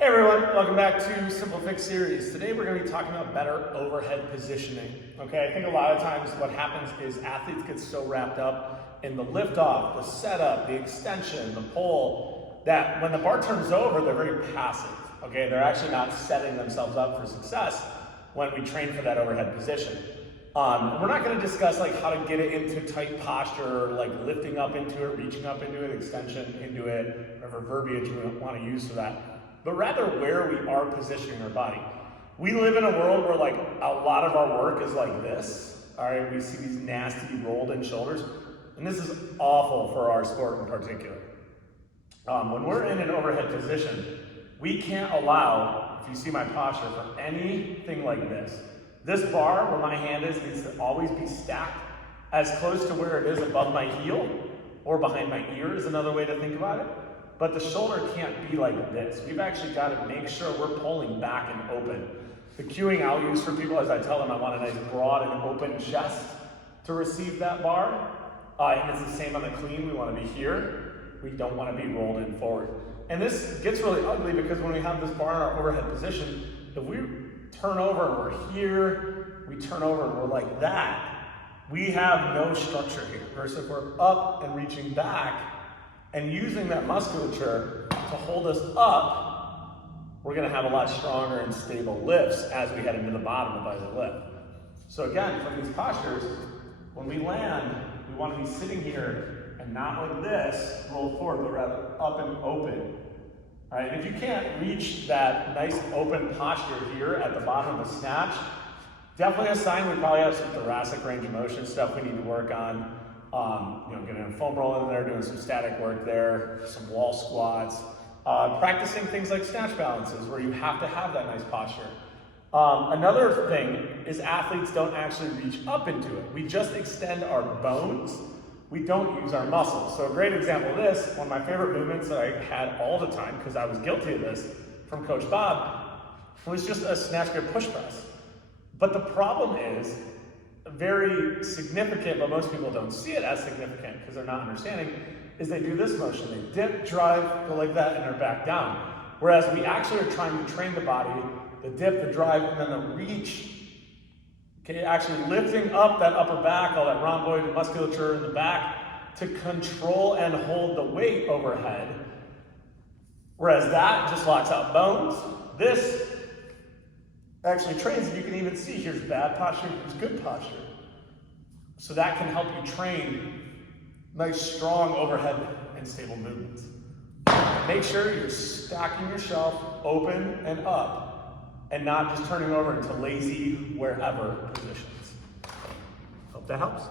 Hey everyone, welcome back to Simple Fix Series. Today we're going to be talking about better overhead positioning. Okay, I think a lot of times what happens is athletes get so wrapped up in the lift off, the setup, the extension, the pull, that when the bar turns over, they're very passive. Okay, they're actually not setting themselves up for success when we train for that overhead position. We're not going to discuss like how to get it into tight posture, like lifting up into it, reaching up into it, extension into it, whatever verbiage you want to use for that. But rather where we are positioning our body. We live in a world where like a lot of our work is like this. All right, we see these nasty rolled in shoulders, and this is awful for our sport in particular. When we're in an overhead position, we can't allow, if you see my posture, for anything like this. This bar where my hand is needs to always be stacked as close to where it is above my heel or behind my ear is another way to think about it. But the shoulder can't be like this. We've actually got to make sure we're pulling back and open. The cueing I'll use for people is I tell them I want a nice broad and open chest to receive that bar. And it's the same on the clean. We want to be here. We don't want to be rolled in forward. And this gets really ugly because when we have this bar in our overhead position, if we turn over and we're here, we turn over and we're like that, we have no structure here. Versus if we're up and reaching back, and using that musculature to hold us up, we're gonna have a lot stronger and stable lifts as we head into the bottom of either lift. So again, from these postures, when we land, we wanna be sitting here and not like this, roll forward, but rather up and open. All right, if you can't reach that nice open posture here at the bottom of the snatch, definitely a sign we probably have some thoracic range of motion stuff we need to work on. Getting a foam roll in there, doing some static work there, some wall squats, practicing things like snatch balances where you have to have that nice posture. Another thing is athletes don't actually reach up into it. We just extend our bones. We don't use our muscles. So a great example of this, one of my favorite movements that I had all the time because I was guilty of this from Coach Bob, was just a snatch grip push press. But the problem is, very significant, but most people don't see it as significant because they're not understanding, is they do this motion. They dip, drive, go like that, and they're back down. Whereas we actually are trying to train the body, the dip, the drive, and then the reach. Okay, actually lifting up that upper back, all that rhomboid musculature in the back to control and hold the weight overhead. Whereas that just locks out bones. This actually trains, and you can even see here's bad posture, here's good posture. So that can help you train nice, strong overhead and stable movements. Make sure you're stacking your shelf open and up and not just turning over into lazy wherever positions. Hope that helps.